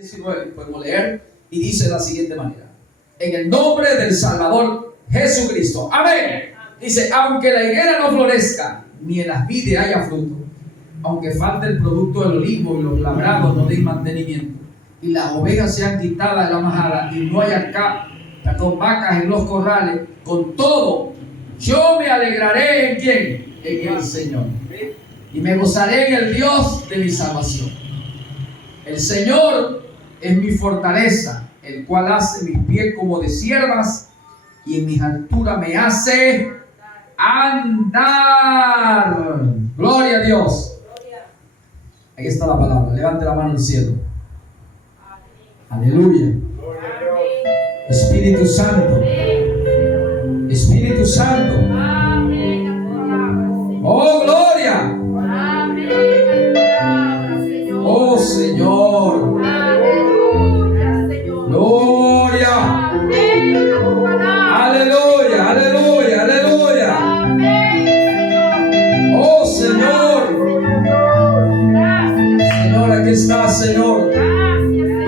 19 podemos leer y dice de la siguiente manera: en el nombre del Salvador Jesucristo, amén. Dice: aunque la higuera no florezca ni en las vides haya fruto, aunque falte el producto del olivo y los labrados no den mantenimiento, y las ovejas sean quitadas de la majada y no haya vacas en los corrales, con todo yo me alegraré ¿en quién? En el Señor, y me gozaré en el Dios de mi salvación. El Señor es mi fortaleza, el cual hace mis pies como de siervas y en mis alturas me hace andar. Gloria a Dios. Aquí está la palabra. Levante la mano al cielo. Aleluya. Espíritu Santo. Espíritu Santo. Oh, gloria. Oh, Señor. Gloria. Aleluya, aleluya, aleluya. Oh, Señor. Señor, aquí está, Señor.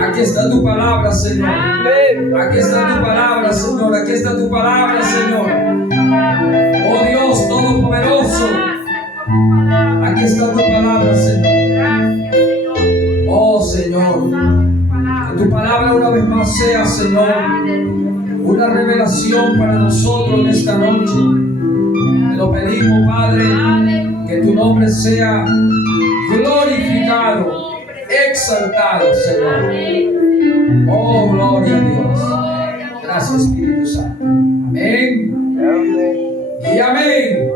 Aquí está tu palabra, Señor. Aquí está tu palabra, Señor. Aquí está tu palabra, Señor. Oh, Dios Todopoderoso. Aquí está tu palabra, Señor. Oh, Señor. Que tu palabra una vez más sea, Señor, una revelación para nosotros en esta noche. Te lo pedimos, Padre, que tu nombre sea glorificado, exaltado, Señor. Oh, gloria a Dios. Gracias, Espíritu Santo. Amén. Y amén.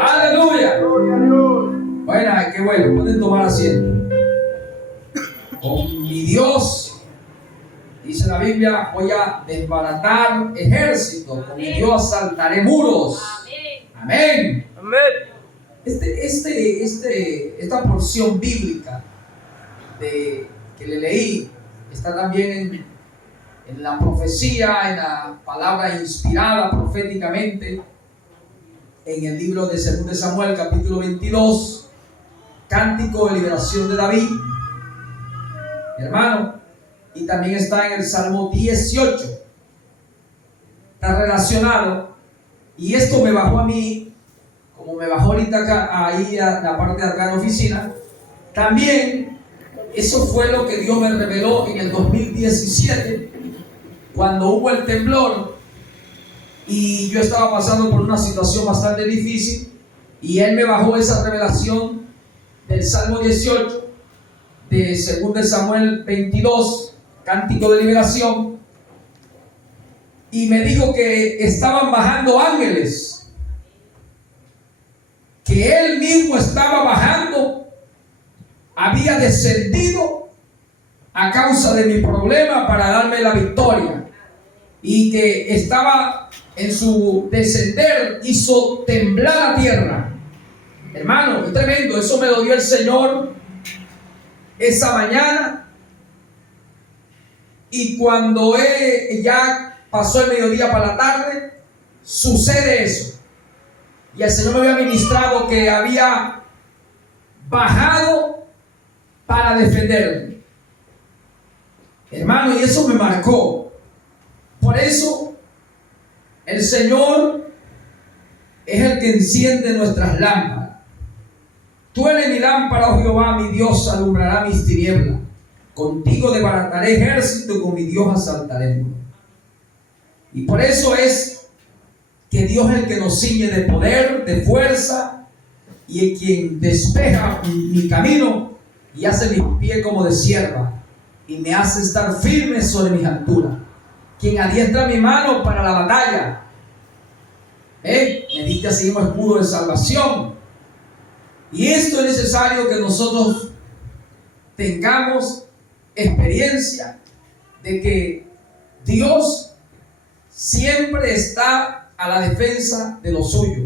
Aleluya. Bueno, qué bueno. Pueden tomar asiento. Con mi Dios, dice la Biblia, voy a desbaratar ejércitos. Con mi Dios saltaré muros. Amén. Amén. Esta porción bíblica que le leí está también en la profecía, en la palabra inspirada proféticamente en el libro de 2 Samuel, capítulo 22, cántico de liberación de David, mi hermano, y también está en el Salmo 18. Está relacionado, y esto me bajó a mí, como me bajó ahorita acá, ahí a la parte de acá en la oficina. También eso fue lo que Dios me reveló en el 2017, cuando hubo el temblor y yo estaba pasando por una situación bastante difícil, y Él me bajó esa revelación del Salmo 18, de 2 Samuel 22, cántico de liberación, y me dijo que estaban bajando ángeles, que Él mismo estaba bajando, había descendido a causa de mi problema para darme la victoria, y que estaba en su descender, hizo temblar la tierra. Hermano, es tremendo. Eso me lo dio el Señor esa mañana, y cuando ya pasó el mediodía para la tarde, sucede eso, y el Señor me había ministrado que había bajado para defenderme, hermano, y eso me marcó. Por eso el Señor es el que enciende nuestras lámparas. Tú eres mi lámpara, oh Jehová, mi Dios alumbrará mis tinieblas. Contigo desbarataré ejército, con mi Dios asaltaré muros. Y por eso es que Dios es el que nos ciñe de poder, de fuerza, y es quien despeja mi camino y hace mis pies como de sierva, y me hace estar firme sobre mis alturas. Quien adiestra mi mano para la batalla. Me diste así un escudo de salvación. Y esto es necesario que nosotros tengamos experiencia de que Dios siempre está a la defensa de lo suyo,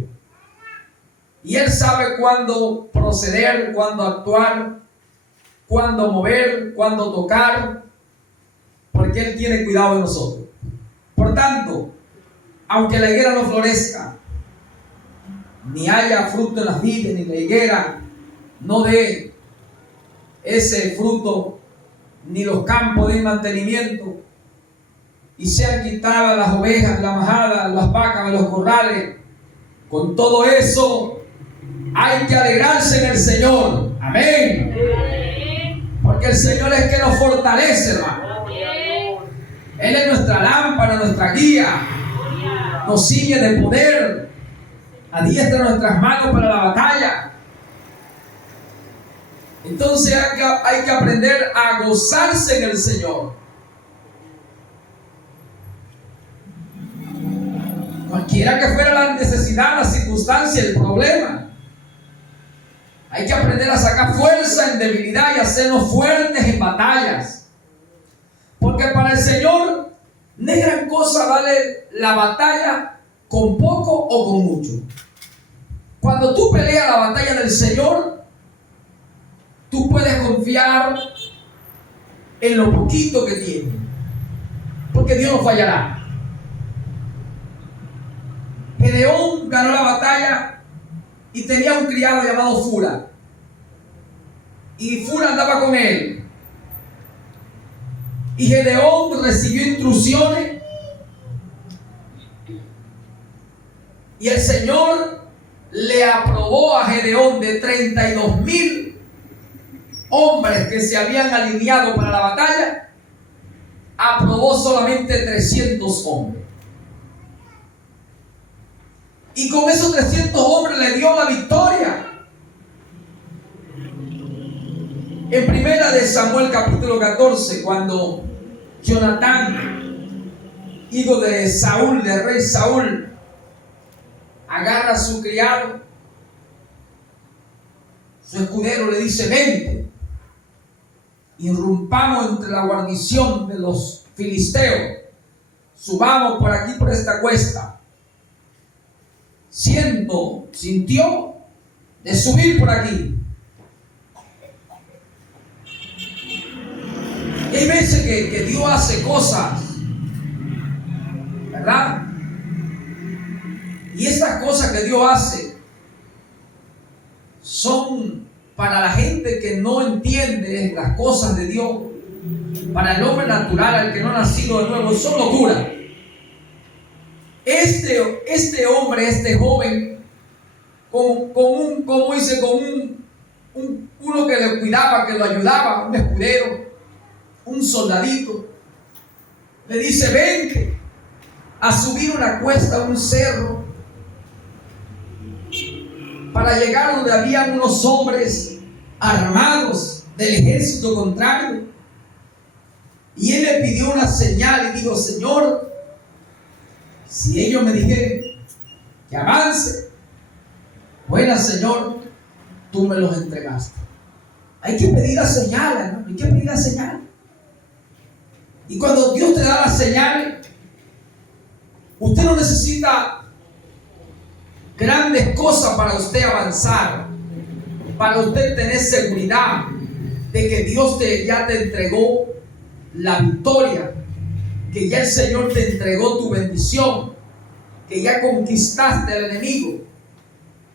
y Él sabe cuándo proceder, cuándo actuar, cuándo mover, cuándo tocar, porque Él tiene cuidado de nosotros. Por tanto, aunque la higuera no florezca, ni haya fruto en las vides, ni la higuera no dé ese fruto ni los campos den mantenimiento, y sean quitadas las ovejas, la majada, las vacas de los corrales. Con todo eso hay que alegrarse en el Señor. Amén. Porque el Señor es que nos fortalece, hermano. Él es nuestra lámpara, nuestra guía. Nos ciñe de poder. Adiestra nuestras manos para la batalla. Entonces hay que aprender a gozarse en el Señor. Cualquiera que fuera la necesidad, la circunstancia, el problema, hay que aprender a sacar fuerza en debilidad y hacernos fuertes en batallas. Porque para el Señor no es gran cosa vale la batalla con poco o con mucho. Cuando tú peleas la batalla del Señor, tú puedes confiar en lo poquito que tienes, porque Dios no fallará. Gedeón ganó la batalla y tenía un criado llamado Fura, y Fura andaba con él, y Gedeón recibió instrucciones, y el Señor le aprobó a Gedeón de 32,000 hombres que se habían alineado para la batalla, aprobó solamente 300 hombres. Y con esos 300 hombres le dio la victoria. En primera de Samuel capítulo 14, cuando Jonatán, hijo de Saúl, del rey Saúl, agarra a su criado, su escudero, le dice: vente, irrumpamos entre la guarnición de los filisteos, subamos por aquí, por esta cuesta. Sintió de subir por aquí. Y hay veces que Dios hace cosas, ¿verdad? Y estas cosas que Dios hace son para la gente que no entiende las cosas de Dios. Para el hombre natural, al que no ha nacido de nuevo, son locura. Este hombre, este joven, uno que le cuidaba, que lo ayudaba, un escudero, un soldadito, le dice: vente a subir una cuesta, un cerro, para llegar donde habían unos hombres armados del ejército contrario. Y él le pidió una señal y dijo: Señor, si ellos me dijeron que avance, bueno, Señor, tú me los entregaste. Hay que pedir la señal, hermano. Hay que pedir la señal. Y cuando Dios te da la señal, usted no necesita grandes cosas para usted avanzar, para usted tener seguridad de que Dios ya te entregó la victoria, que ya el Señor te entregó tu bendición, que ya conquistaste al enemigo.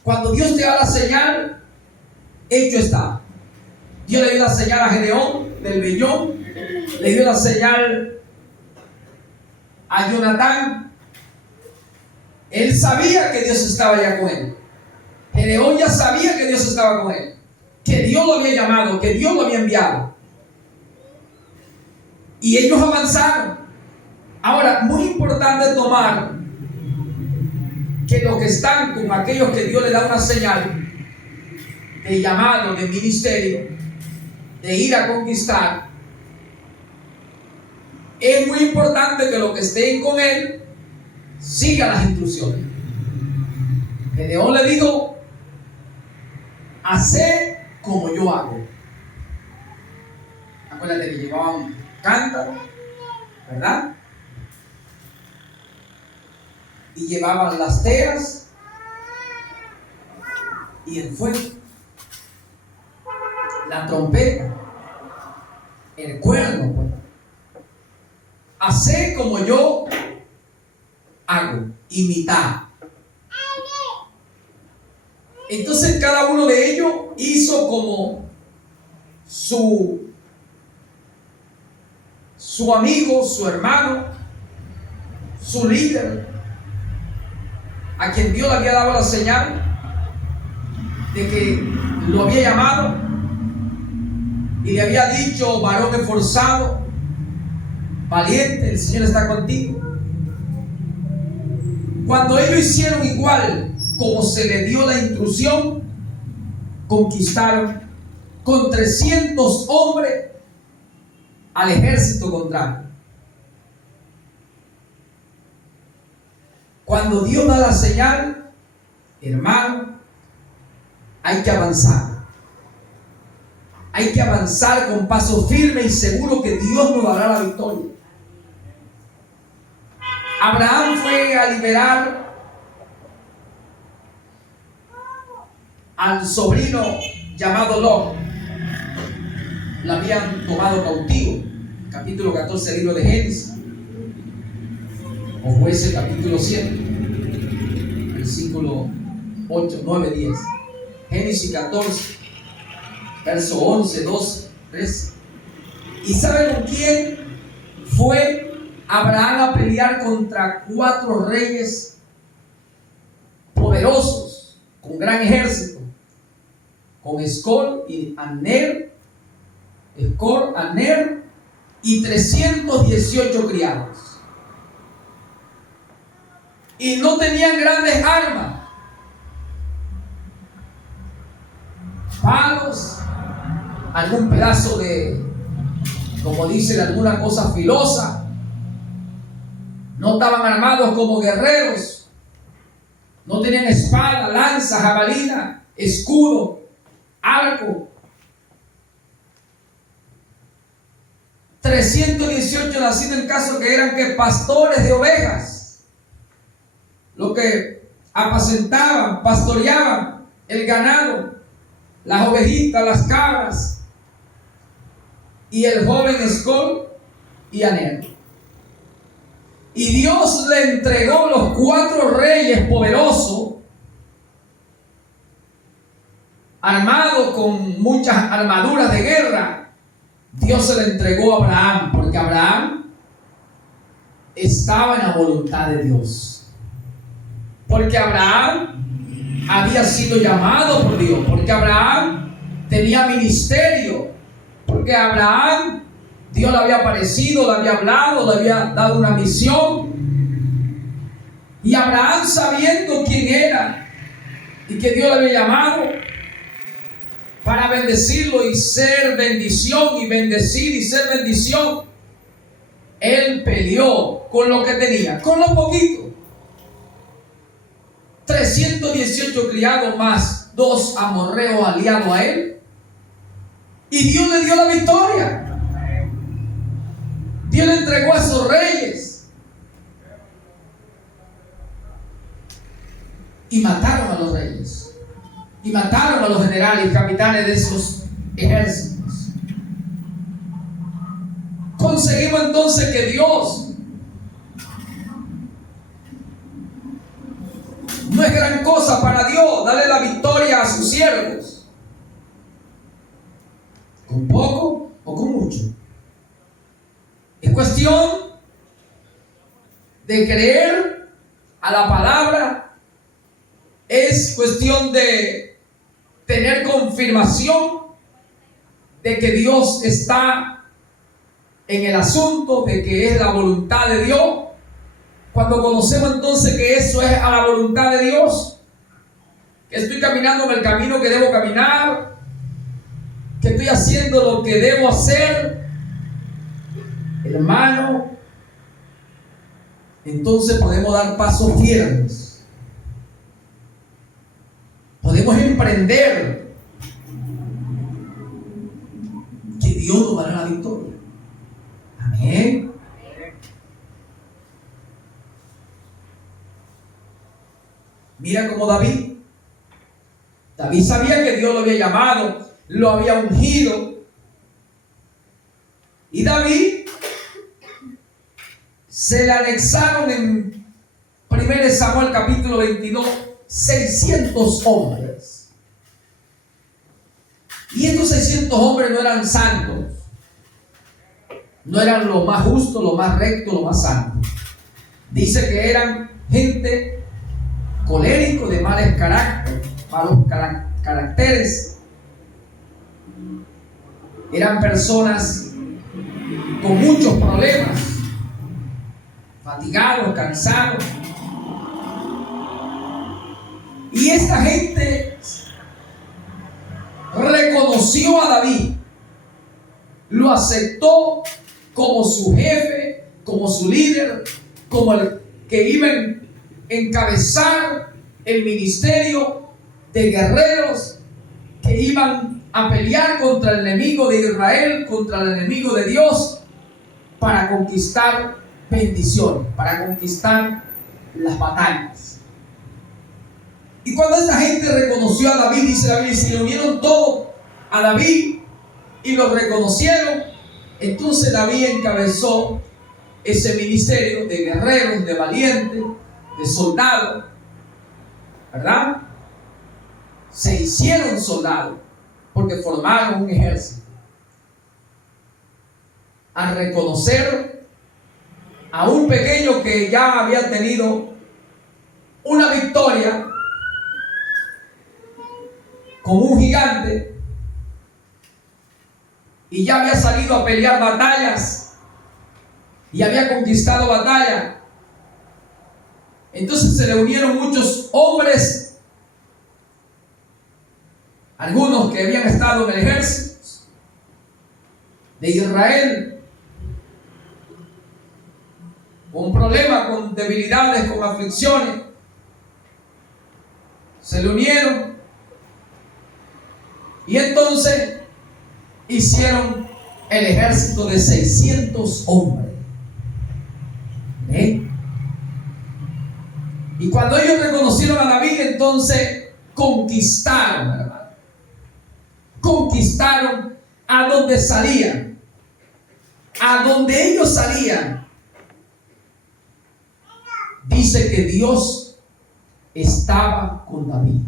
Cuando Dios te da la señal, hecho está. Dios le dio la señal a Gedeón del vellón, le dio la señal a Jonatán. Él sabía que Dios estaba ya con él. Gedeón ya sabía que Dios estaba con él, que Dios lo había llamado, que Dios lo había enviado. Y ellos avanzaron. Ahora, muy importante tomar que los que están con aquellos que Dios les da una señal de llamado, de ministerio, de ir a conquistar, es muy importante que los que estén con él sigan las instrucciones. Gedeón le dijo: haced como yo hago. Acuérdate que llevaba un cántaro, ¿verdad? Y llevaban las teas y el fuego, la trompeta, el cuerno, pues. Haced como yo hago, imitad. Entonces cada uno de ellos hizo como su su amigo, su hermano, su líder, a quien Dios le había dado la señal de que lo había llamado y le había dicho: varón esforzado, valiente, el Señor está contigo. Cuando ellos hicieron igual como se le dio la instrucción, conquistaron con 300 hombres al ejército contrario. Cuando Dios da la señal, hermano, hay que avanzar. Hay que avanzar con paso firme y seguro que Dios nos dará la victoria. Abraham fue a liberar al sobrino llamado Lot. Lo habían tomado cautivo. Capítulo 14 del libro de Génesis. O Jueces capítulo 7, versículo 8, 9, 10. Génesis 14, verso 11, 12, 13. ¿Y saben con quién fue Abraham a pelear? Contra 4 reyes poderosos, con gran ejército, con Escol y Aner, y 318 criados. Y no tenían grandes armas, palos, algún pedazo de, como dicen, alguna cosa filosa. No estaban armados como guerreros, no tenían espada, lanza, jabalina, escudo, arco. 318 nacidos en caso que eran que pastores de ovejas, los que apacentaban, pastoreaban el ganado, las ovejitas, las cabras, y el joven Escol y Aner. Y Dios le entregó los 4 reyes poderosos, armados con muchas armaduras de guerra. Dios se le entregó a Abraham, porque Abraham estaba en la voluntad de Dios. Porque Abraham había sido llamado por Dios, porque Abraham tenía ministerio, porque Abraham, Dios le había aparecido, le había hablado, le había dado una misión. Y Abraham, sabiendo quién era y que Dios le había llamado para bendecirlo y ser bendición, y bendecir y ser bendición, él peleó con lo que tenía, con lo poquito. 318 criados más 2 amorreos aliados a él, y Dios le dio la victoria. Dios le entregó a esos reyes y mataron a los reyes y mataron a los generales y capitanes de esos ejércitos. Conseguimos entonces que Dios no es gran cosa para Dios darle la victoria a sus siervos, con poco o con mucho. Es cuestión de creer a la palabra, es cuestión de tener confirmación de que Dios está en el asunto, de que es la voluntad de Dios. Cuando conocemos entonces que eso es a la voluntad de Dios, que estoy caminando en el camino que debo caminar, que estoy haciendo lo que debo hacer, hermano, entonces podemos dar pasos firmes, podemos emprender, que Dios nos dará la victoria. Amén. Mira como David sabía que Dios lo había llamado, lo había ungido. Y David se le anexaron en 1 Samuel capítulo 22 600 hombres. Y estos 600 hombres no eran santos. no eran lo más justo, lo más recto, lo más santo. Dice que eran gente colérico, de malos caracteres. Eran personas con muchos problemas, fatigados, cansados. Y esta gente reconoció a David, lo aceptó como su jefe, como su líder, como el que iba a encabezar el ministerio de guerreros que iban a pelear contra el enemigo de Israel, contra el enemigo de Dios, para conquistar bendiciones, para conquistar las batallas. Y cuando esta gente reconoció a David, dice David, se unieron todos a David y lo reconocieron, entonces David encabezó ese ministerio de guerreros, de valientes, de soldados, ¿verdad? Se hicieron soldados porque formaron un ejército. Al reconocer a un pequeño que ya había tenido una victoria con un gigante y ya había salido a pelear batallas y había conquistado batallas, entonces se le unieron muchos hombres, algunos que habían estado en el ejército de Israel, con problemas, con debilidades, con aflicciones, se le unieron y entonces hicieron el ejército de 600 hombres. Y cuando ellos reconocieron a David, entonces conquistaron, hermano. Conquistaron a donde salían. A donde ellos salían. Dice que Dios estaba con David.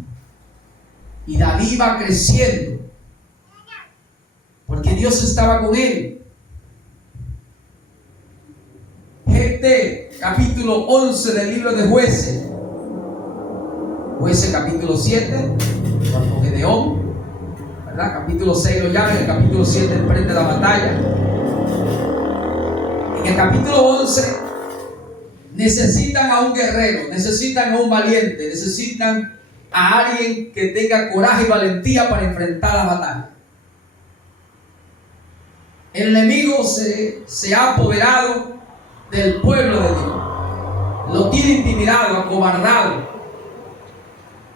Y David iba creciendo. Porque Dios estaba con él. Capítulo 11 del libro de Jueces. Jueces capítulo 7, cuando Gedeón, ¿verdad? Capítulo 6 lo llama, en el capítulo 7 emprende la batalla. En el capítulo 11 necesitan a un guerrero, necesitan a un valiente, necesitan a alguien que tenga coraje y valentía para enfrentar la batalla. El enemigo se ha apoderado del pueblo de Dios, lo tiene intimidado, acobardado.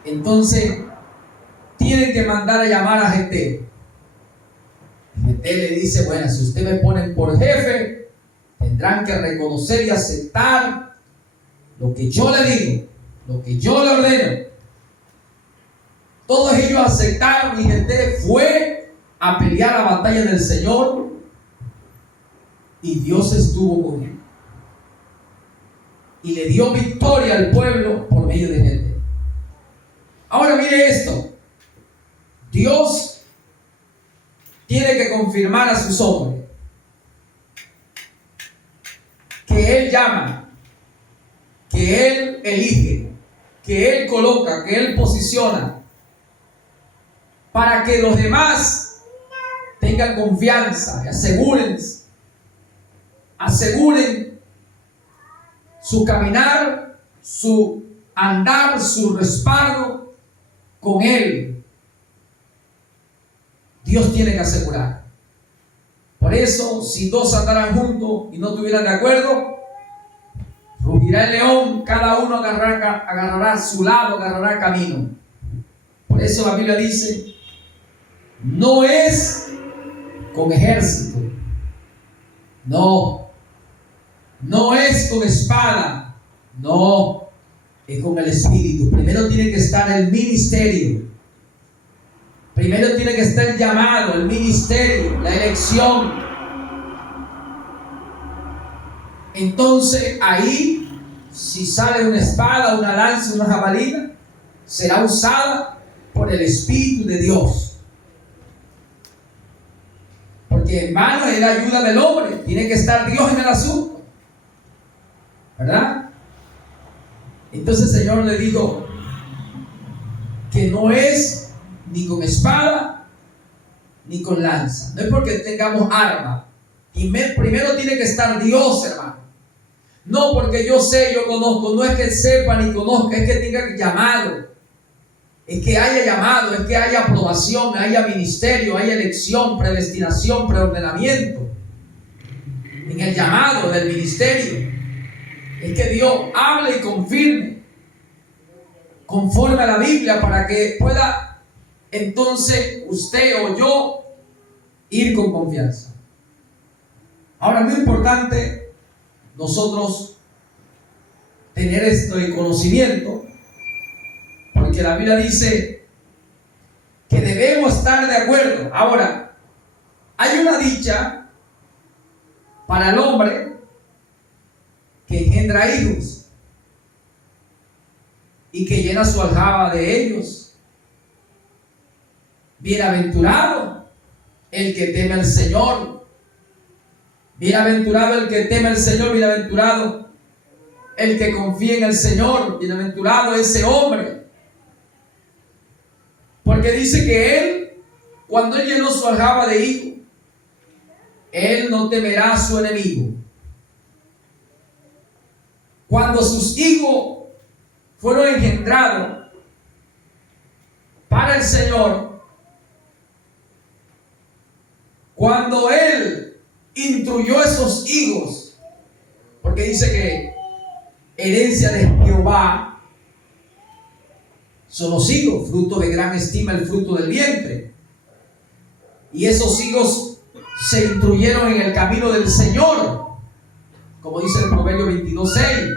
Entonces tienen que mandar a llamar a Jefté. Jefté le dice: bueno, si ustedes me ponen por jefe, tendrán que reconocer y aceptar lo que yo le digo, lo que yo le ordeno. Todos ellos aceptaron y Jefté fue a pelear la batalla del Señor y Dios estuvo con él. Y le dio victoria al pueblo por medio de Jefté. Ahora mire esto. Dios tiene que confirmar a sus hombres que Él llama, que Él elige, que Él coloca, que Él posiciona, para que los demás tengan confianza y aseguren su caminar, su andar, su respaldo con Él. Dios tiene que asegurar. Por eso, si dos andaran juntos y no estuvieran de acuerdo, rugirá el león, cada uno agarrará su lado, agarrará camino. Por eso la Biblia dice: no es con ejército, no es con espada, no, es con el Espíritu. Primero tiene que estar el ministerio, primero tiene que estar el llamado, el ministerio, la elección. Entonces ahí, si sale una espada, una lanza, una jabalina, será usada por el Espíritu de Dios. Porque Porque en vano es la ayuda del hombre. Tiene que estar Dios en el asunto, ¿verdad? Entonces el Señor le dijo que no es ni con espada ni con lanza. No es porque tengamos arma. Y primero tiene que estar Dios, hermano. No porque yo sé, yo conozco. No es que sepa ni conozca, es que tenga llamado. Es que haya llamado, es que haya aprobación, haya ministerio, haya elección, predestinación, preordenamiento. En el llamado del ministerio es que Dios hable y confirme conforme a la Biblia, para que pueda entonces usted o yo ir con confianza. Ahora, muy importante nosotros tener este conocimiento, porque la Biblia dice que debemos estar de acuerdo. Ahora, hay una dicha para el hombre que engendra hijos y que llena su aljaba de ellos. Bienaventurado el que teme al Señor. Bienaventurado el que teme al Señor. Bienaventurado el que confía en el Señor. Bienaventurado ese hombre. Porque dice que él, cuando él llenó su aljaba de hijos, él no temerá a su enemigo. Cuando sus hijos fueron engendrados para el Señor, cuando él instruyó esos hijos, porque dice que herencia de Jehová son los hijos, fruto de gran estima el fruto del vientre, y esos hijos se instruyeron en el camino del Señor, como dice el Proverbio 22:6.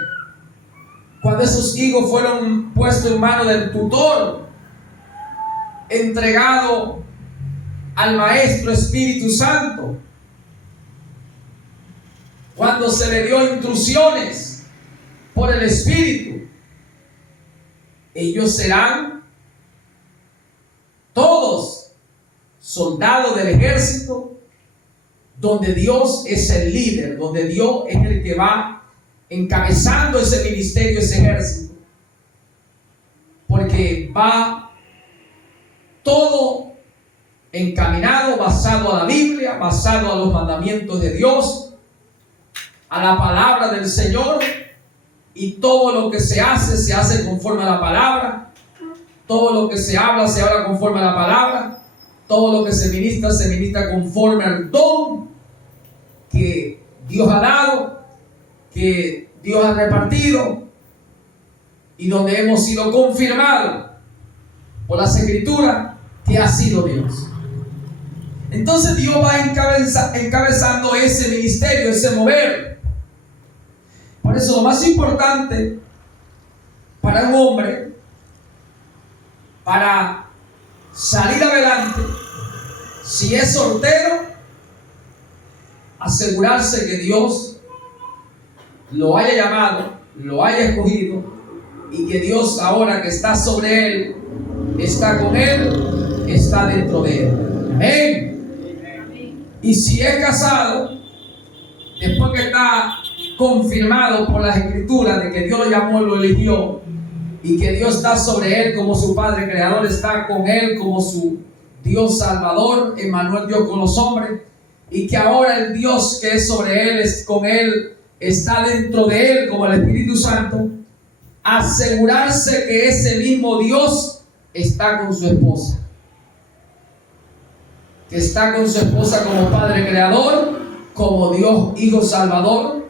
Cuando esos hijos fueron puestos en manos del tutor, entregado al Maestro Espíritu Santo, cuando se le dio instrucciones por el Espíritu, ellos serán todos soldados del ejército, donde Dios es el líder, donde Dios es el que va encabezando ese ministerio, ese ejército, porque va todo encaminado, basado a la Biblia, basado a los mandamientos de Dios, a la palabra del Señor, y todo lo que se hace conforme a la palabra. Todo lo que se habla conforme a la palabra. Todo lo que se ministra conforme al don que Dios ha dado, que Dios ha repartido, y donde hemos sido confirmados por las Escrituras que ha sido Dios. Entonces Dios va encabezando ese ministerio, ese mover. Por eso lo más importante para un hombre, para salir adelante, si es soltero, asegurarse que Dios lo haya llamado, lo haya escogido, y que Dios, ahora que está sobre él, está con él, está dentro de él. Amén. Y si es casado, después que está confirmado por las Escrituras de que Dios lo llamó, lo eligió, y que Dios está sobre él como su Padre Creador, está con él como su Dios Salvador, Emmanuel, Dios con los hombres, y que ahora el Dios que es sobre él, es con él, está dentro de él como el Espíritu Santo, asegurarse que ese mismo Dios está con su esposa, que está con su esposa como Padre Creador, como Dios Hijo Salvador,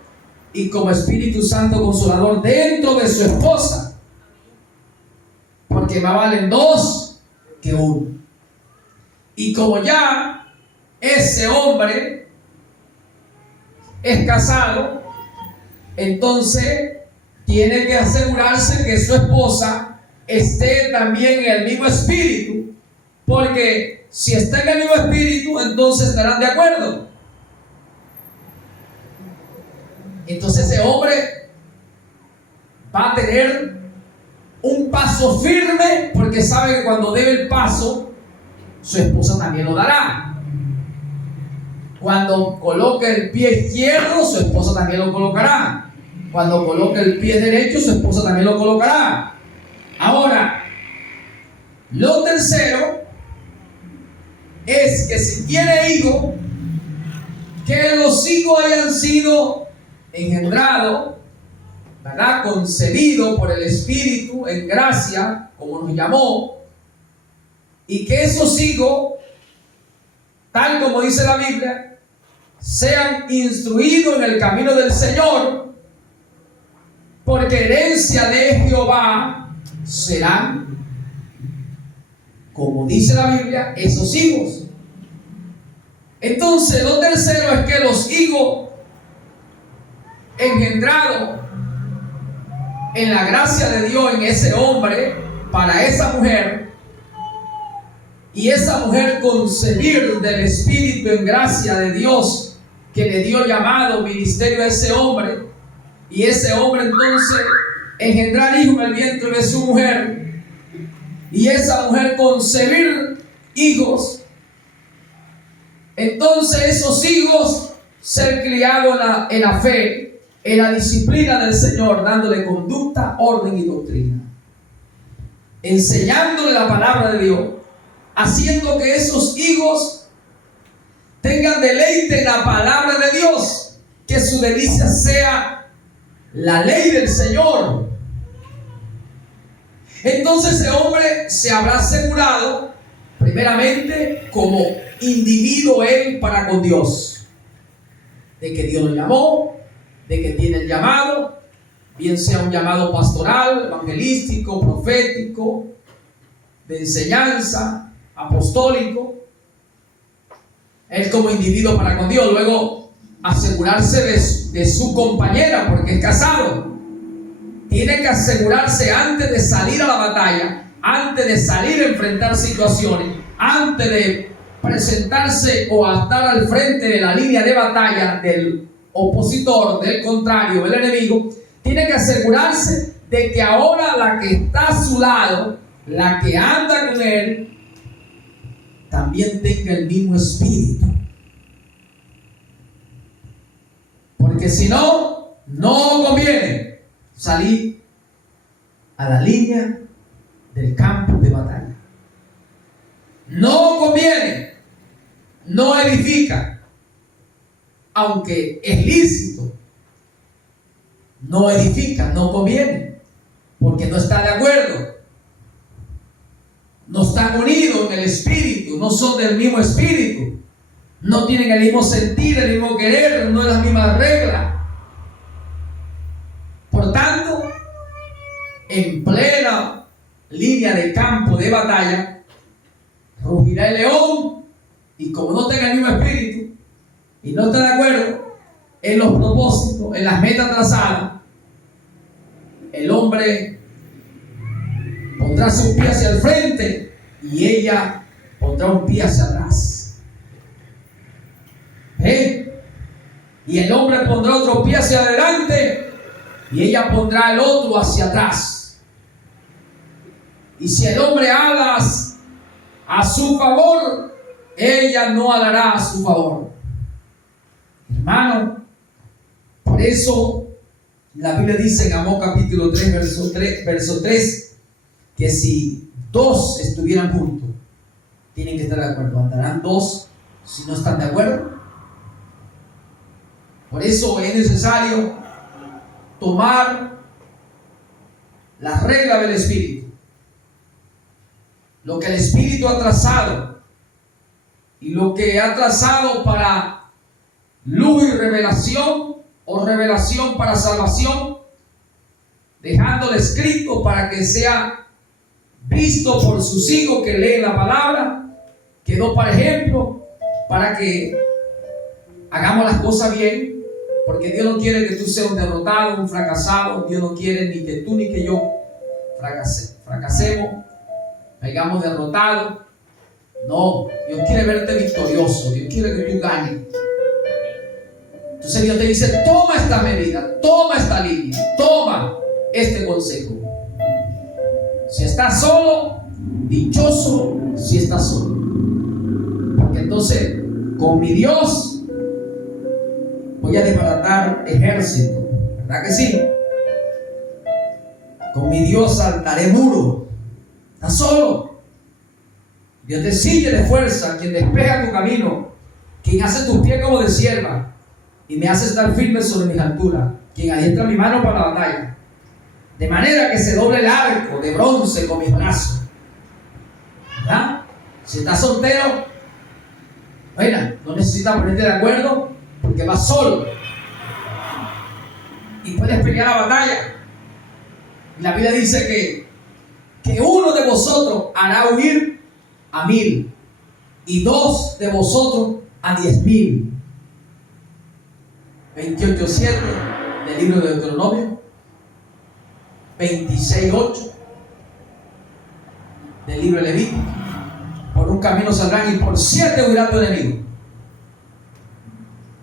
y como Espíritu Santo Consolador dentro de su esposa, porque más valen dos que uno. Y como ya ese hombre es casado, entonces tiene que asegurarse que su esposa esté también en el mismo espíritu, porque si está en el mismo espíritu, entonces estarán de acuerdo. Entonces ese hombre va a tener un paso firme, porque sabe que cuando dé el paso, su esposa también lo dará. Cuando coloque el pie izquierdo, su esposa también lo colocará. Cuando coloque el pie derecho, su esposa también lo colocará. Ahora, lo tercero es que si tiene hijos, que los hijos hayan sido engendrados, ¿verdad?, concebidos por el Espíritu en gracia, como nos llamó, y que esos hijos, tal como dice la Biblia, sean instruidos en el camino del Señor, porque herencia de Jehová serán, como dice la Biblia, esos hijos. Entonces, lo tercero es que los hijos engendrados en la gracia de Dios en ese hombre, para esa mujer, y esa mujer concebir del Espíritu en gracia de Dios, que le dio llamado, ministerio a ese hombre, y ese hombre entonces engendrar hijos en el vientre de su mujer, y esa mujer concebir hijos, entonces esos hijos ser criados en la fe, en la disciplina del Señor, dándole conducta, orden y doctrina, enseñándole la palabra de Dios, haciendo que esos hijos tengan deleite en la palabra de Dios, que su delicia sea la ley del Señor. Entonces ese hombre se habrá asegurado, primeramente, como individuo él para con Dios, de que Dios lo llamó, de que tiene el llamado, bien sea un llamado pastoral, evangelístico, profético, de enseñanza, apostólico, él como individuo para con Dios. Luego asegurarse de su compañera, porque es casado. Tiene que asegurarse antes de salir a la batalla, antes de salir a enfrentar situaciones, antes de presentarse o estar al frente de la línea de batalla del opositor, del contrario, del enemigo. Tiene que asegurarse de que ahora la que está a su lado, la que anda con él, también tenga el mismo espíritu. Porque si no, no conviene salir a la línea del campo de batalla. No conviene, no edifica, aunque es lícito. No edifica, no conviene, porque no está de acuerdo. No están unidos en el espíritu, no son del mismo espíritu, no tienen el mismo sentir, el mismo querer, no es la misma regla. Por tanto, en plena línea de campo de batalla, rugirá el león, y como no tenga el mismo espíritu y no está de acuerdo en los propósitos, en las metas trazadas, el hombre pondrá su pie hacia el frente y ella pondrá un pie hacia atrás. Y el hombre pondrá otro pie hacia adelante y ella pondrá el otro hacia atrás. Y si el hombre habla a su favor, ella no hablará a su favor. Hermano, por eso la Biblia dice en Amós capítulo 3, verso 3, que si dos estuvieran juntos, tienen que estar de acuerdo. Andarán dos si no están de acuerdo. Por eso es necesario tomar las reglas del Espíritu. Lo que el Espíritu ha trazado y lo que ha trazado para luz y revelación, o revelación para salvación, dejándolo escrito para que sea visto por sus hijos que leen la palabra. Quedó para ejemplo, para que hagamos las cosas bien, porque Dios no quiere que tú seas un derrotado, un fracasado. Dios no quiere ni que tú ni que yo fracasemos, caigamos derrotados. No, Dios quiere verte victorioso, Dios quiere que tú ganes. Entonces Dios te dice: toma esta medida, toma esta línea, toma este consejo. Si estás solo, dichoso si estás solo, porque entonces con mi Dios voy a desbaratar ejército, ¿verdad que sí? Con mi Dios saltaré muro. Estás solo. Dios te sigue de fuerza, quien despeja tu camino, quien hace tus pies como de sierva y me hace estar firme sobre mis alturas, quien adiestra mi mano para la batalla, de manera que se doble el arco de bronce con mis brazos. ¿Verdad? Si estás soltero, bueno, no necesitas ponerte de acuerdo porque vas solo y puedes pelear la batalla. La Biblia dice que uno de vosotros hará huir a 1000 y 2 de vosotros a 10,000. 28:7 del libro de Deuteronomio, 26:8 del libro de Levítico. Por un camino saldrán y por 7 huirán tu enemigo.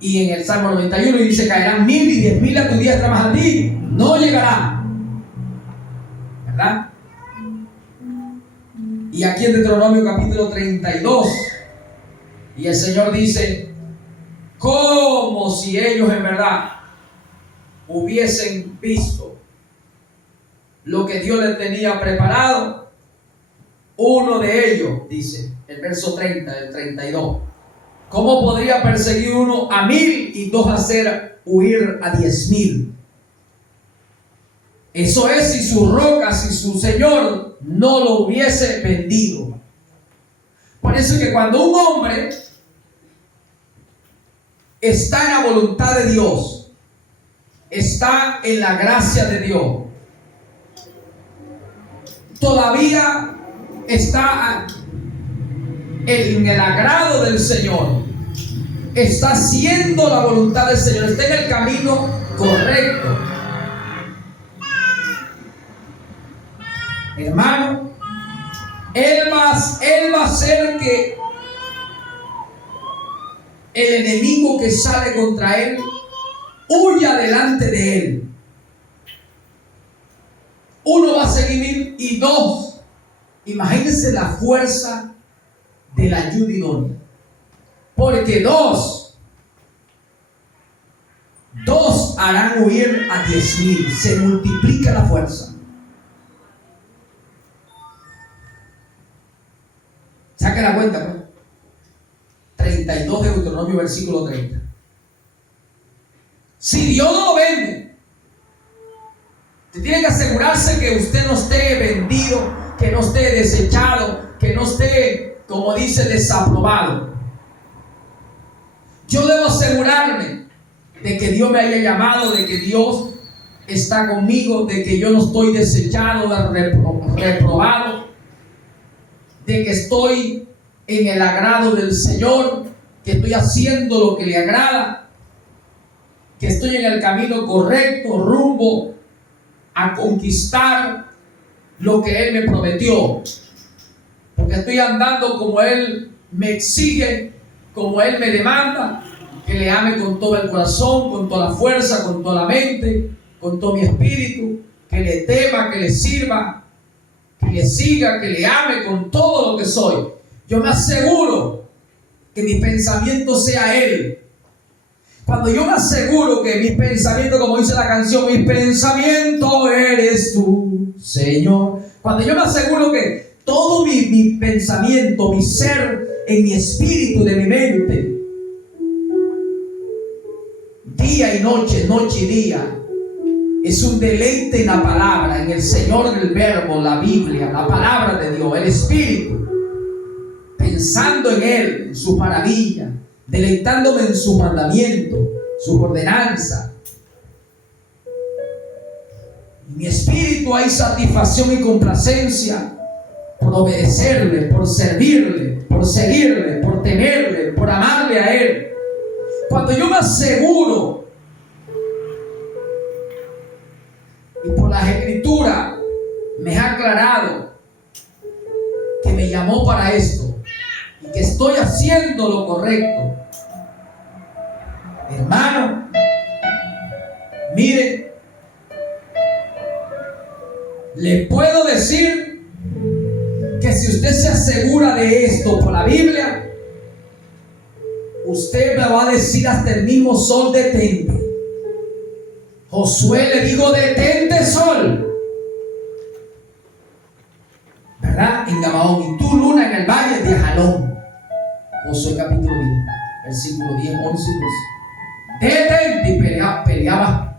Y en el Salmo 91 dice: caerán 1000 y 10,000 a tu diestra, mas a ti no llegarán. ¿Verdad? Y aquí en Deuteronomio capítulo 32, y el Señor dice: como si ellos en verdad hubiesen visto lo que Dios les tenía preparado. Uno de ellos, dice el verso 30 del 32, ¿cómo podría perseguir uno a 1000 y 2 hacer huir a 10,000? Eso es si su roca, si su Señor no lo hubiese vendido. Por eso es que cuando un hombre está en la voluntad de Dios, está en la gracia de Dios, todavía está en el agrado del Señor, está haciendo la voluntad del Señor, está en el camino correcto, hermano, Él va a hacer que el enemigo que sale contra él huya delante de él. Uno va a seguir y 2. Imagínense la fuerza de la ayuda idónea. Porque 2 harán huir a 10,000. Se multiplica la fuerza. Saque la cuenta, pues. 32 de Deuteronomio, versículo 30. Si Dios no lo vende, usted tiene que asegurarse que usted no esté vendido, que no esté desechado, que no esté, como dice, desaprobado. Yo debo asegurarme de que Dios me haya llamado, de que Dios está conmigo, de que yo no estoy desechado, reprobado, de que estoy en el agrado del Señor, que estoy haciendo lo que le agrada, que estoy en el camino correcto, rumbo a conquistar lo que Él me prometió, porque estoy andando como Él me exige, como Él me demanda, que le ame con todo el corazón, con toda la fuerza, con toda la mente, con todo mi espíritu, que le tema, que le sirva, que le siga, que le ame con todo lo que soy. Yo me aseguro que mi pensamiento sea Él. Cuando yo me aseguro que mi pensamiento, como dice la canción, mi pensamiento eres tú, Señor. Cuando yo me aseguro que todo mi pensamiento, mi ser, en mi espíritu, de mi mente, día y noche, noche y día, es un deleite en la palabra, en el Señor, en el verbo, la Biblia, la palabra de Dios, el Espíritu, pensando en Él, en su maravilla, deleitándome en su mandamiento, su ordenanza. En mi espíritu hay satisfacción y complacencia por obedecerle, por servirle, por seguirle, por temerle, por amarle a Él. Cuando yo me aseguro, y por las escrituras me ha aclarado que me llamó para esto y que estoy haciendo lo correcto, hermano, mire, le puedo decir que si usted se asegura de esto por la Biblia, usted me va a decir hasta el mismo sol, detente. Josué le dijo, detente sol, ¿verdad? En Gabaón, y tú luna en el valle de Ajalón. Josué capítulo 10, versículo 10, 11 y 12. Detente, y peleaba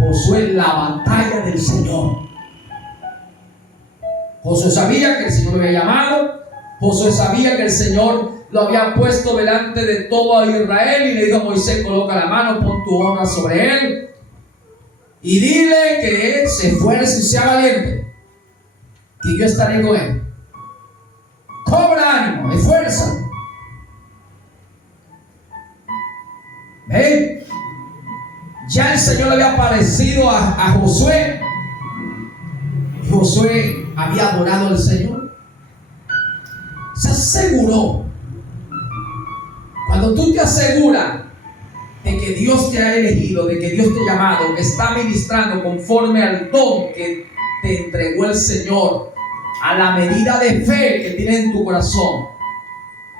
Josué la batalla del Señor. Josué sabía que el Señor lo había llamado. Josué sabía que el Señor lo había puesto delante de todo Israel, y le dijo a Moisés, coloca la mano, pon tu honra sobre él y dile que se esfuerce y sea valiente, que yo estaré con él. Cobra ánimo, esfuérzate. ¿Ven? Ya el Señor le había aparecido a Josué. Josué había adorado al Señor. Se aseguró. Cuando tú te aseguras de que Dios te ha elegido, de que Dios te ha llamado, que está ministrando conforme al don que te entregó el Señor, a la medida de fe que tiene en tu corazón,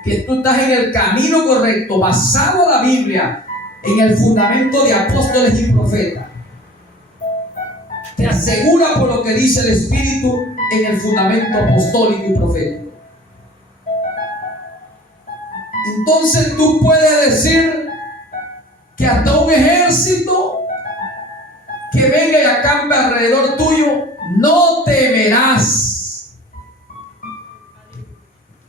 que tú estás en el camino correcto, basado en la Biblia, en el fundamento de apóstoles y profetas, te asegura por lo que dice el Espíritu en el fundamento apostólico y profético. Entonces tú puedes decir que hasta un ejército que venga y acampe alrededor tuyo, no temerás.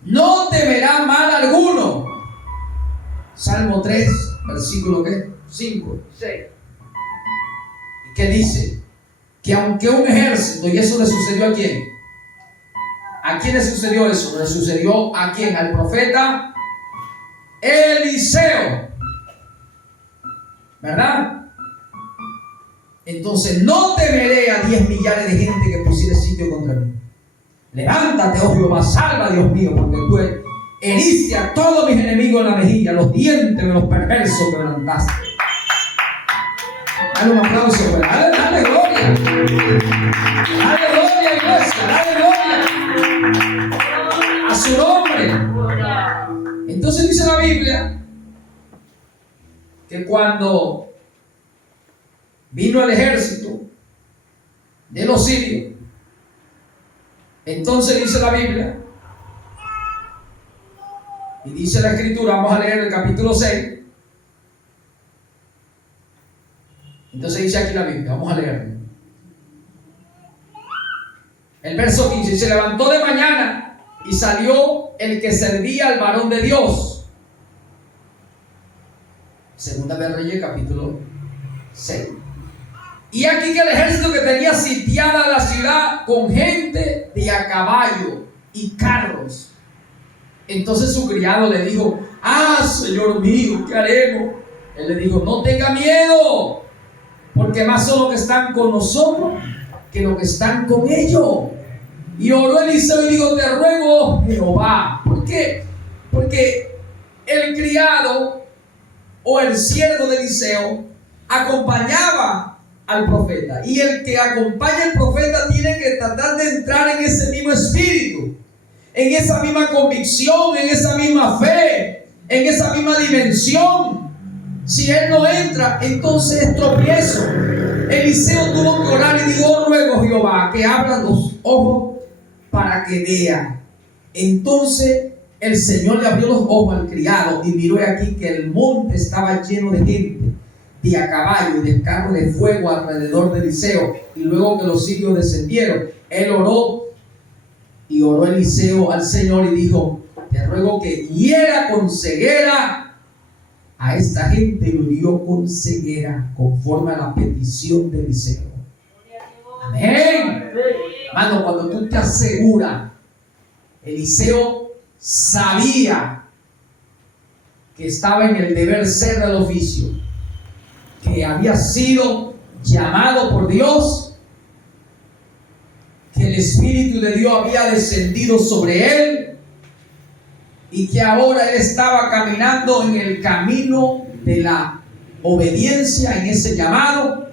No temerá mal alguno. Salmo 3, versículo 5, 6. ¿Y qué dice? Que aunque un ejército, y eso le sucedió a quién? ¿A quién le sucedió eso? Le sucedió a quién? Al profeta Eliseo, ¿verdad? Entonces, no temeré a 10 millares de gente que pusiere sitio contra mí. Levántate, oh Jehová, salva, Dios mío, porque tú heriste a todos mis enemigos en la mejilla, los dientes de los perversos quebrantaste. Dale un aplauso, pues. Dale gloria. Dale gloria, iglesia, dale gloria a su nombre. Entonces dice la Biblia que cuando vino el ejército de los sirios, entonces dice la Biblia, y dice la Escritura, vamos a leer el capítulo 6. Entonces dice aquí la Biblia, vamos a leerlo. El verso 15, se levantó de mañana y salió el que servía al varón de Dios. Segunda de Reyes, capítulo 6. Y aquí que el ejército que tenía sitiada la ciudad con gente de a caballo y carros. Entonces su criado le dijo, Señor mío, ¿qué haremos? Él le dijo, no tenga miedo, porque más son los que están con nosotros que los que están con ellos. Y oró Eliseo y dijo, te ruego, Jehová. ¿Por qué? Porque el criado o el siervo de Eliseo acompañaba al profeta. Y el que acompaña al profeta tiene que tratar de entrar en ese mismo espíritu, en esa misma convicción, en esa misma fe, en esa misma dimensión. Si él no entra, entonces es tropiezo. Eliseo tuvo que orar y dijo, ruego, Jehová, que abra los ojos para que vea. Entonces el Señor le abrió los ojos al criado y miró aquí que el monte estaba lleno de gente, de a caballo y de carro de fuego alrededor de Eliseo. Y luego que los sirios descendieron, él oró, y oró Eliseo al Señor y dijo, te ruego que hiera con ceguera a esta gente. Y lo hirió con ceguera conforme a la petición de Eliseo. Amén. Hermano, cuando tú te aseguras, Eliseo sabía que estaba en el deber ser del oficio, que había sido llamado por Dios, que el Espíritu de Dios había descendido sobre él y que ahora él estaba caminando en el camino de la obediencia, en ese llamado,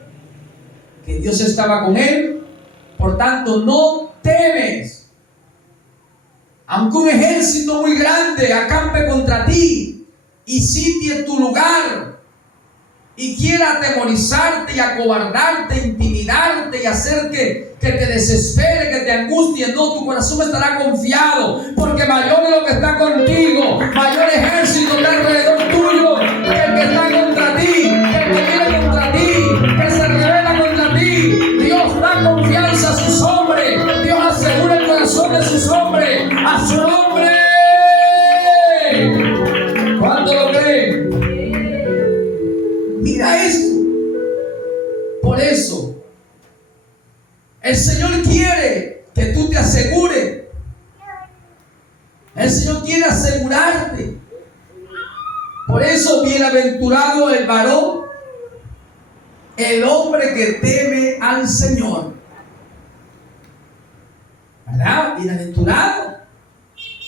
que Dios estaba con él. Por tanto, no temes, aunque un ejército muy grande acampe contra ti, y sitie tu lugar y quiera atemorizarte y acobardarte, intimidarte y hacer que te desespere, que te angustie, no, tu corazón estará confiado, porque mayor es lo que está contigo, mayor ejército está alrededor tuyo que el que está contra ti, que el que viene contra ti, que se revela contra ti. Dios da confianza a sus hombres, Dios asegura el corazón de sus hombres, a su nombre. ¿Cuánto lo creen? Mira esto. Por eso el Señor quiere que tú te asegures. El Señor quiere asegurarte. Por eso, bienaventurado el varón, el hombre que teme al Señor. ¿Verdad? Bienaventurado.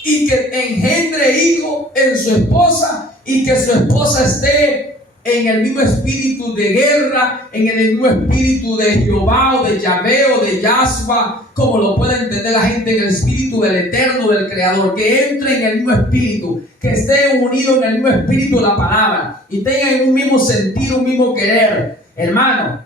Y que engendre hijo en su esposa, y que su esposa esté en el mismo espíritu de guerra, en el mismo espíritu de Jehová o de Yahvé o de Yahshua, como lo puede entender la gente, en el espíritu del Eterno, del Creador, que entre en el mismo espíritu, que esté unido en el mismo espíritu de la palabra y tengan un mismo sentir, un mismo querer, hermano,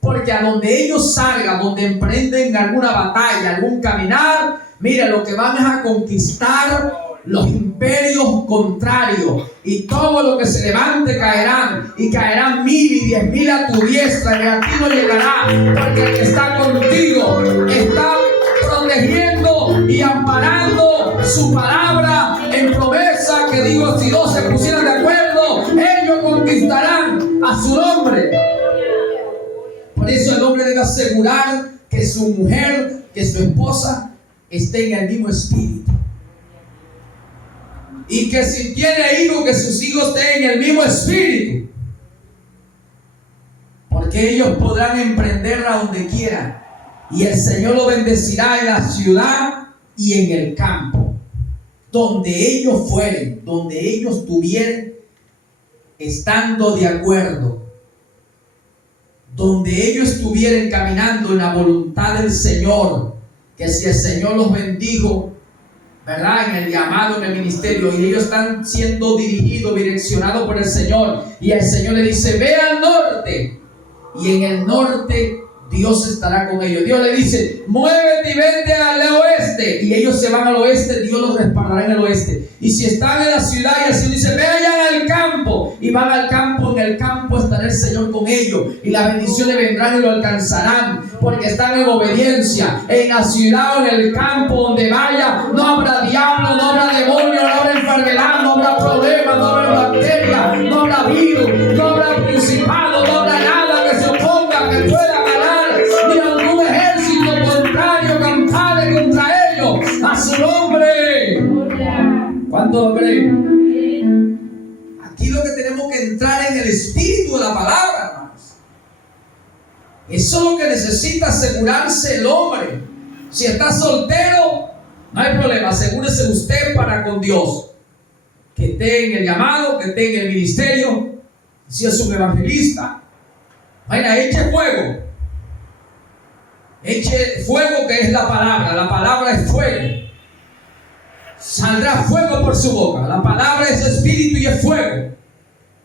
porque a donde ellos salgan, donde emprenden alguna batalla, algún caminar, mira, lo que van es a conquistar los imperios contrarios, y todo lo que se levante caerán, y caerán 1000 y 10,000 a tu diestra, y a ti no llegará, porque el que está contigo está protegiendo y amparando su palabra en promesa, que digo, si dos se pusieran de acuerdo, ellos conquistarán a su nombre. Por eso el hombre debe asegurar que su mujer, que su esposa esté en el mismo espíritu. Y que si tiene hijos, que sus hijos estén en el mismo espíritu. Porque ellos podrán emprender a donde quieran. Y el Señor lo bendecirá en la ciudad y en el campo. Donde ellos fueren, donde ellos tuvieren, estando de acuerdo. Donde ellos estuvieran caminando en la voluntad del Señor. Que si el Señor los bendijo, ¿verdad? En el llamado, en el ministerio, y ellos están siendo dirigidos, direccionados por el Señor, y el Señor le dice, ve al norte, y en el norte Dios estará con ellos. Dios le dice, muévete y vete al oeste, y ellos se van al oeste, Dios los respaldará en el oeste. Y si están en la ciudad, y el Señor dice, vayan al campo, y van al campo, en el campo estará el Señor con ellos, y las bendiciones vendrán y lo alcanzarán, porque están en obediencia. En la ciudad o en el campo donde vaya, no habrá diablo, no habrá demonio, no habrá enfermedad, no habrá problema, no habrá bacteria, no habrá virus, no habrá principado, no habrá nada que se oponga, que pueda ganar, ni algún ejército contrario campare contra ellos, a su nombre. ¿Cuánto lo creen? Aquí lo que tenemos que entrar en el espíritu de la palabra, hermanos. Eso es lo que necesita asegurarse el hombre. Si está soltero, no hay problema, asegúrese usted para con Dios. Que esté en el llamado, que esté en el ministerio. Si es un evangelista, vaya, eche fuego. Eche fuego, que es la palabra es fuego. Saldrá fuego por su boca. La palabra es espíritu y es fuego.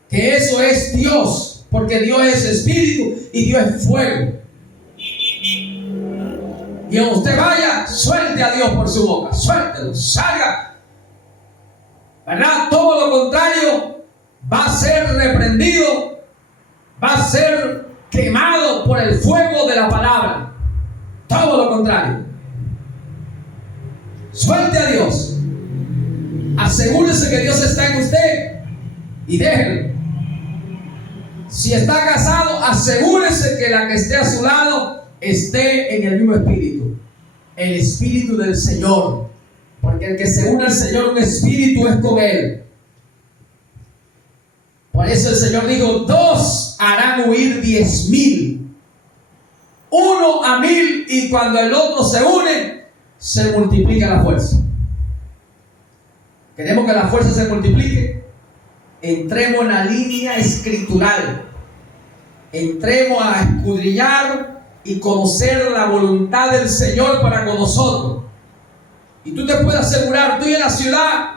Que eso es Dios, porque Dios es espíritu y Dios es fuego. Y donde usted vaya, suelte a Dios por su boca, suéltelo, salga, ¿verdad? Todo lo contrario va a ser reprendido, va a ser quemado por el fuego de la palabra. Todo lo contrario. Suelte a Dios. Asegúrese que Dios está en usted y déjelo. Si está casado, asegúrese que la que esté a su lado esté en el mismo espíritu, el espíritu del Señor, porque el que se une al Señor, un espíritu es con Él. Por eso el Señor dijo, 2 harán huir 10,000, 1 a 1,000, y cuando el otro se une, se multiplica la fuerza. Queremos que la fuerza se multiplique. Entremos en la línea escritural. Entremos a escudriñar y conocer la voluntad del Señor para con nosotros. Y tú te puedes asegurar, tú en la ciudad,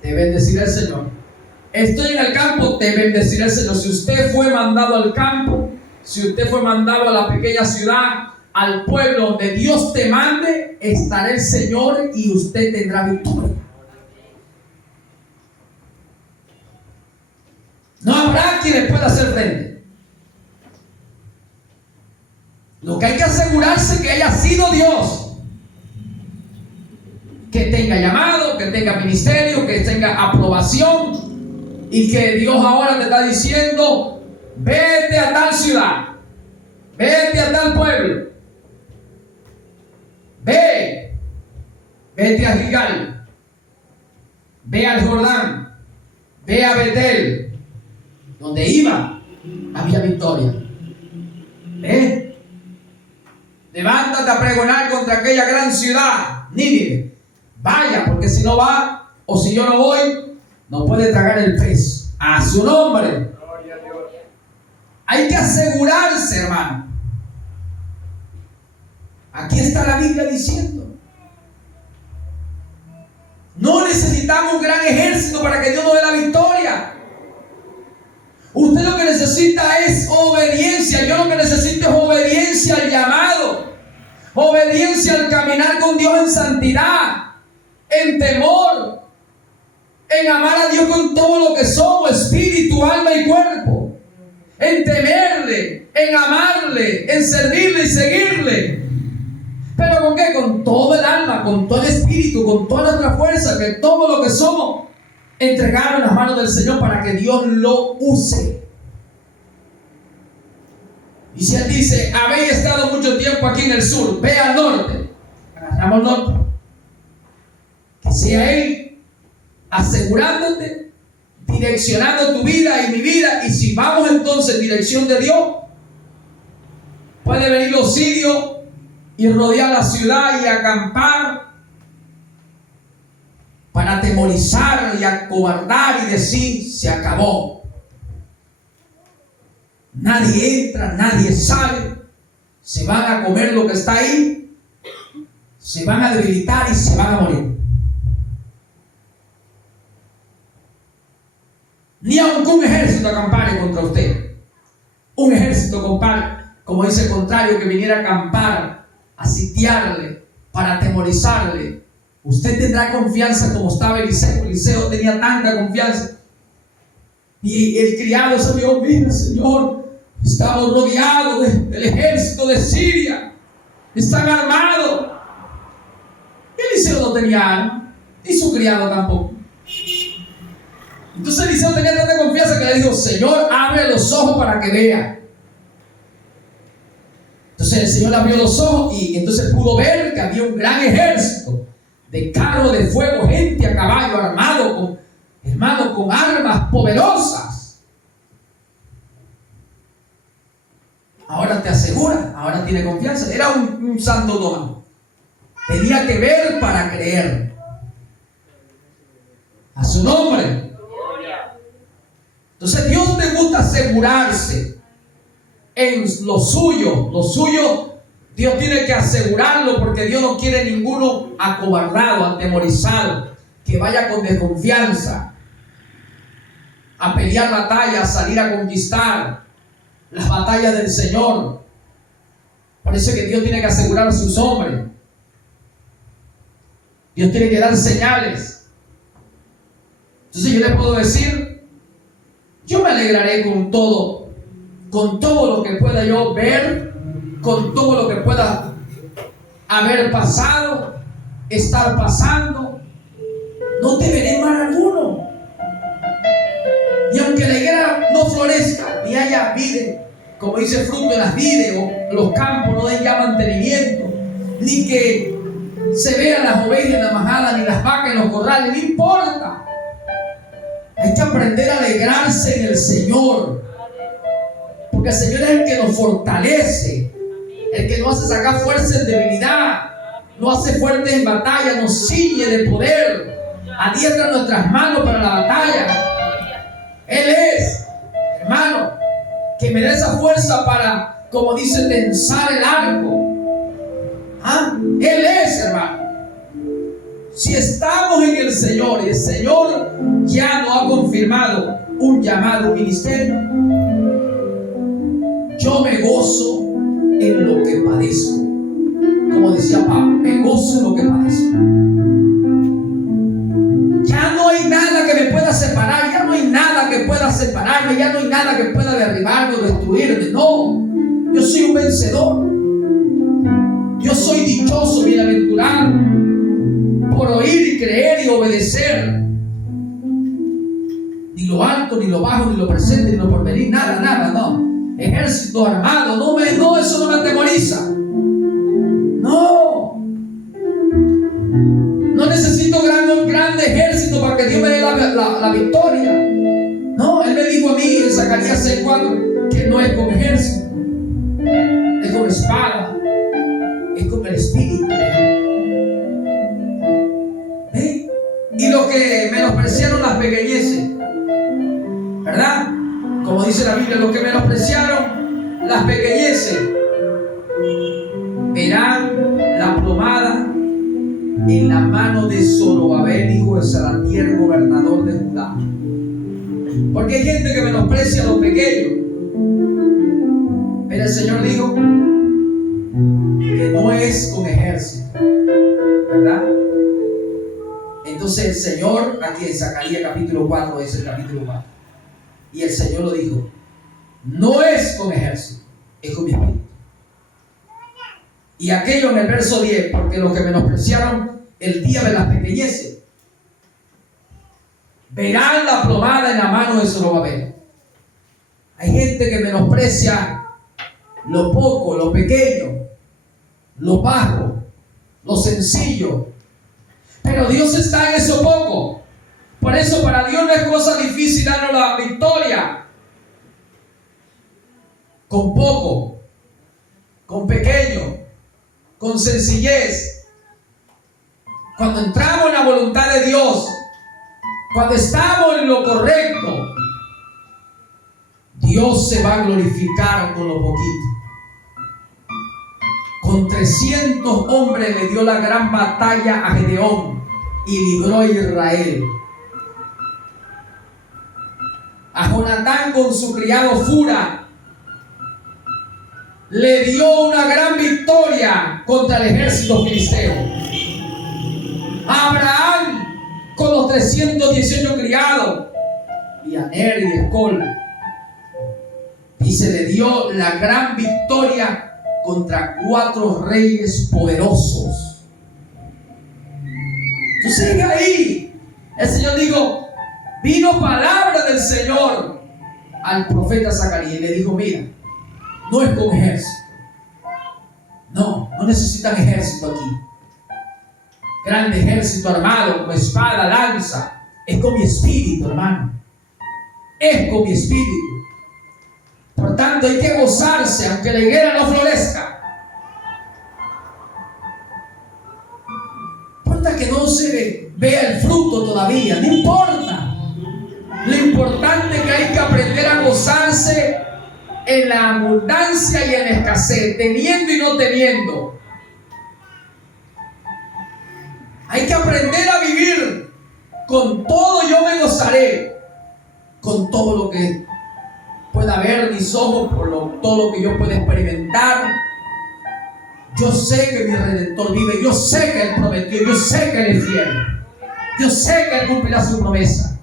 te bendecirá el Señor. Estoy en el campo, te bendecirá el Señor. Si usted fue mandado al campo, si usted fue mandado a la pequeña ciudad, al pueblo donde Dios te mande, estará el Señor y usted tendrá victoria. No habrá quien le pueda hacer frente. Lo que hay que asegurarse que haya sido Dios, que tenga llamado, que tenga ministerio, que tenga aprobación, y que Dios ahora te está diciendo: vete a tal ciudad, vete a tal pueblo, vete a Gilgal, ve al Jordán, ve a Betel. Donde iba, había victoria. Levántate a pregonar contra aquella gran ciudad, Nínive. Vaya, porque si no va, o si yo no voy, no puede tragar el pez. A su nombre. Hay que asegurarse, hermano. Aquí está la Biblia diciendo: no necesitamos un gran ejército para que Dios nos dé la victoria. Usted lo que necesita es obediencia. Yo lo que necesito es obediencia al llamado, obediencia al caminar con Dios en santidad, en temor, en amar a Dios con todo lo que somos, espíritu, alma y cuerpo, en temerle, en amarle, en servirle y seguirle. ¿Pero con qué? Con todo el alma, con todo el espíritu, con toda nuestra fuerza, que todo lo que somos, entregar en las manos del Señor para que Dios lo use. Y si Él dice: habéis estado mucho tiempo aquí en el sur, ve al norte, agarramos el norte. Que sea Él asegurándote, direccionando tu vida y mi vida. Y si vamos entonces en dirección de Dios, puede venir los sirios y rodear la ciudad y acampar para atemorizar y acobardar y decir: se acabó. Nadie entra, nadie sale. Se van a comer lo que está ahí, se van a debilitar y se van a morir. Ni aunque un ejército acampare contra usted. Un ejército, compadre, como dice el contrario, que viniera a acampar, a sitiarle, para atemorizarle. Usted tendrá confianza como estaba Eliseo. Eliseo tenía tanta confianza. Y el criado se vio: mira, Señor, estamos rodeados del ejército de Siria. Están armados. Eliseo no tenía arma, y su criado tampoco. Entonces Eliseo tenía tanta confianza que le dijo: Señor, abre los ojos para que vea. Entonces el Señor abrió los ojos y entonces pudo ver que había un gran ejército de carros de fuego, gente a caballo armado, con armas poderosas. Ahora te asegura, ahora tiene confianza. Era un santo don. Tenía que ver para creer. A su nombre. Entonces Dios te gusta asegurarse en lo suyo. Lo suyo Dios tiene que asegurarlo, porque Dios no quiere ninguno acobardado, atemorizado, que vaya con desconfianza a pelear batallas, a salir a conquistar las batallas del Señor. Por eso es que Dios tiene que asegurar a sus hombres. Dios tiene que dar señales. Entonces yo le puedo decir: yo me alegraré con todo lo que pueda yo ver, con todo lo que pueda haber pasado, estar pasando. No temeré mal alguno. Y aunque la higuera no florezca, ni haya vide, como dice, fruto en las vides, o los campos no den ya mantenimiento, ni que se vean las ovejas en la majada, ni las vacas en los corrales, no importa. Hay que aprender a alegrarse en el Señor, porque el Señor es el que nos fortalece, el que nos hace sacar fuerza en debilidad, nos hace fuertes en batalla, nos ciñe de poder, adiestra nuestras manos para la batalla. Él es, hermano, que me da esa fuerza para, como dice, tensar el arco. Él es, hermano. Si estamos en el el Señor y el Señor ya no ha confirmado un llamado, un ministerio, yo me gozo en lo que padezco. Como decía Pablo, me gozo en lo que padezco. Ya no hay nada que me pueda separar, ya no hay nada que pueda separarme, ya no hay nada que pueda derribarme o destruirme. No, yo soy un vencedor. Yo soy dichoso, bienaventurado, por oír y creer y obedecer. Ni lo alto, ni lo bajo, ni lo presente, ni lo porvenir, nada, no. Ejército armado, no, eso no me atemoriza. No necesito grande ejército para que Dios me dé la victoria. No, Él me dijo a mí en Zacarías 6:4 que no es con ejército, es con espada, es con el Espíritu. Y lo que menospreciaron las pequeñeces, ¿verdad? Como dice la Biblia, los que menospreciaron las pequeñeces verán la plomada en la mano de Zorobabel, hijo de Salatiel, gobernador de Judá. Porque hay gente que menosprecia a los pequeños, pero el Señor dijo que no es con ejército, ¿verdad? Entonces el Señor, aquí en Zacarías capítulo 4, es el capítulo 4, y el Señor lo dijo, no es con ejército, es con mi espíritu. Y aquello en el verso 10, porque los que menospreciaron el día de las pequeñeces verán la plomada en la mano de Zorobabel. Hay gente que menosprecia lo poco, lo pequeño, lo bajo, lo sencillo, pero Dios está en eso poco. Por eso para Dios no es cosa difícil darnos la victoria con poco, con pequeño, con sencillez. Cuando entramos en la voluntad de Dios, cuando estamos en lo correcto, Dios se va a glorificar con lo poquito. Con 300 hombres le dio la gran batalla a Gedeón y libró a Israel. A Jonatán con su criado Fura le dio una gran victoria contra el ejército filisteo. A Abraham con los 318 criados y a Ner y Escol, dice, le dio la gran victoria contra 4 reyes poderosos. Entonces ahí el Señor dijo, vino palabra del Señor al profeta Zacarías y le dijo, mira, no es con ejército, no necesitan ejército aquí, grande ejército armado con espada, lanza, es con mi espíritu, hermano, es con mi espíritu. Por tanto hay que gozarse aunque la higuera no florezca. No importa que no se vea el fruto todavía, no importa. Lo importante es que hay que aprender a gozarse en la abundancia y en la escasez, teniendo y no teniendo. Hay que aprender a vivir. Con todo yo me gozaré, con todo lo que pueda ver mis ojos, por todo lo que yo pueda experimentar. Yo sé que mi Redentor vive, yo sé que Él prometió, yo sé que Él es fiel, yo sé que Él cumplirá su promesa.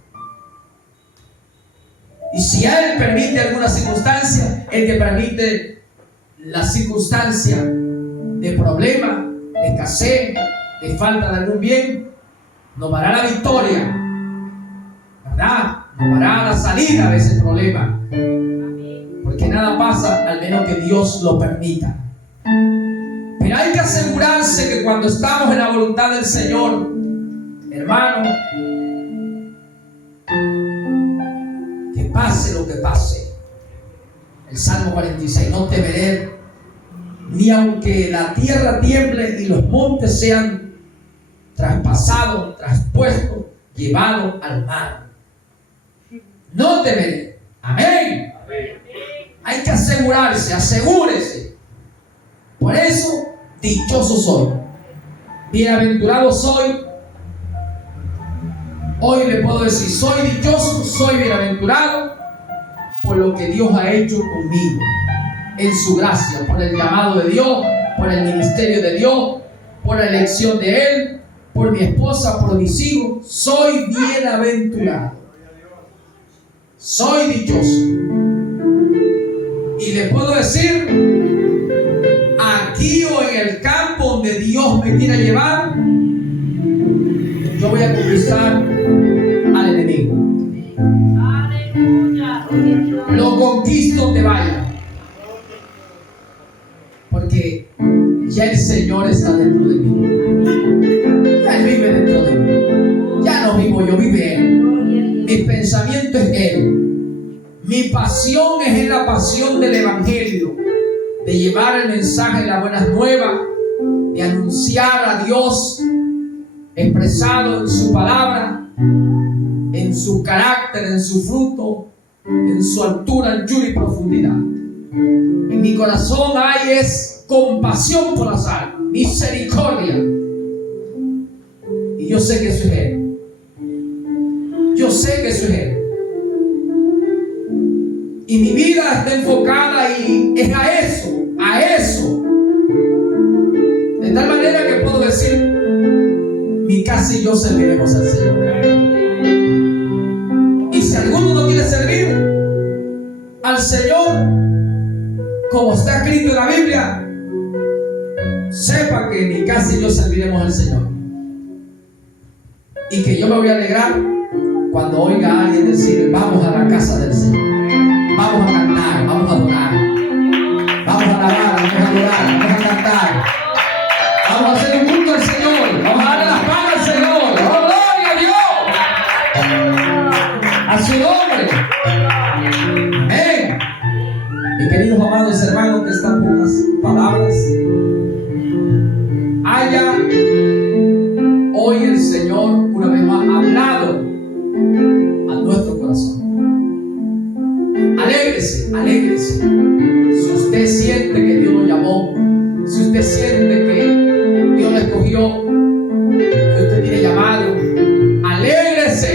Y si Él permite alguna circunstancia, el que permite la circunstancia de problema, de escasez, de falta de algún bien, nos dará la victoria, ¿verdad? Nos dará la salida de ese problema. Porque nada pasa al menos que Dios lo permita. Pero hay que asegurarse que cuando estamos en la voluntad del Señor, hermano, que pase lo que pase. El Salmo 46, no temeré, ni aunque la tierra tiemble y los montes sean traspasados, traspuestos, llevados al mar. No temeré. Amén. Hay que asegurarse, asegúrese. Por eso, dichoso soy, bienaventurado soy, Hoy le puedo decir, soy dichoso, soy bienaventurado por lo que Dios ha hecho conmigo, en su gracia, por el llamado de Dios, por el ministerio de Dios, por la elección de Él, por mi esposa, por mis hijos. Soy bienaventurado, soy dichoso. Y le puedo decir, aquí o en el campo donde Dios me quiera llevar, yo voy a conquistar al enemigo. Lo conquisto donde vaya, porque ya el Señor está dentro de mí. Ya Él vive dentro de mí. Ya no vivo yo, vive Él. Mi pensamiento es Él. Mi pasión es en la pasión del Evangelio, de llevar el mensaje de las buenas nuevas, de anunciar a Dios expresado en su palabra, en su carácter, en su fruto, en su altura, anchura y profundidad. En mi corazón hay es compasión por las almas, misericordia. Y yo sé que eso es Él. Yo sé que eso es Él. Y mi vida está enfocada y es a eso, a eso. De tal manera que puedo decir, mi casa y yo serviremos al Señor. Y si alguno no quiere servir al Señor, como está escrito en la Biblia, sepa que mi casa y yo serviremos al Señor. Y que yo me voy a alegrar cuando oiga a alguien decir, vamos a la casa del Señor. Vamos a cantar, vamos a adorar, vamos a alabar, vamos a adorar, vamos a cantar, vamos a hacer un culto al Señor, vamos a darle las palmas al Señor. ¡Oh, gloria a Dios! A su nombre. Amén. Mis queridos amados hermanos, que estas pocas palabras haya hoy el Señor una vez más hablado a nuestro corazón. Alégrese, alégrese. Si usted siente que Dios lo llamó, si usted siente que Dios lo escogió, que usted tiene llamado, alégrese.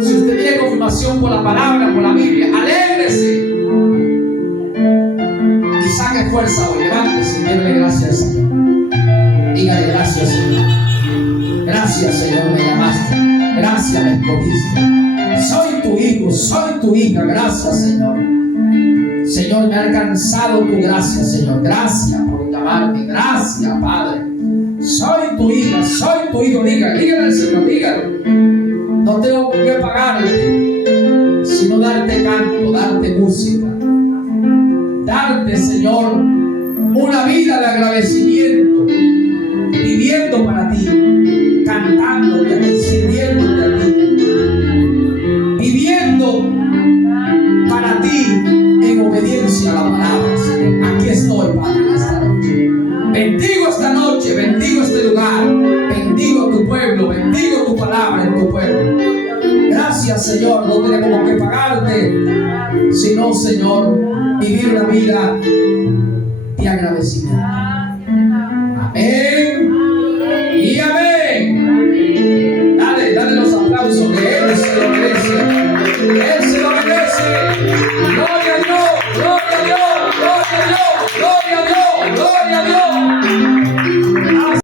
Si usted tiene confirmación por la palabra, por la Biblia, alégrese. Y saque fuerza hoy, levántese y déle gracias al Señor. Dígale gracias, Señor. Gracias, Señor, me llamaste. Gracias, me escogiste. Soy tu hijo, soy tu hija. Gracias, Señor. Señor, me ha alcanzado tu gracia, Señor. Gracias por llamarme. Gracias, Padre. Soy tu hija, soy tu hijo. Dígale al Señor, dígale. No tengo que pagarte, sino darte canto, darte música. Darte, Señor, una vida de agradecimiento, viviendo para ti, cantándote a ti, sirviéndote a ti. Viviendo para ti en obediencia a la palabra, Señor. Aquí estoy, Padre, en esta noche. Bendigo esta noche, bendigo este lugar, bendigo tu pueblo, bendigo tu palabra en tu pueblo. Gracias, Señor, no tenemos que pagarte, sino, Señor, vivir una vida de agradecimiento. Amén.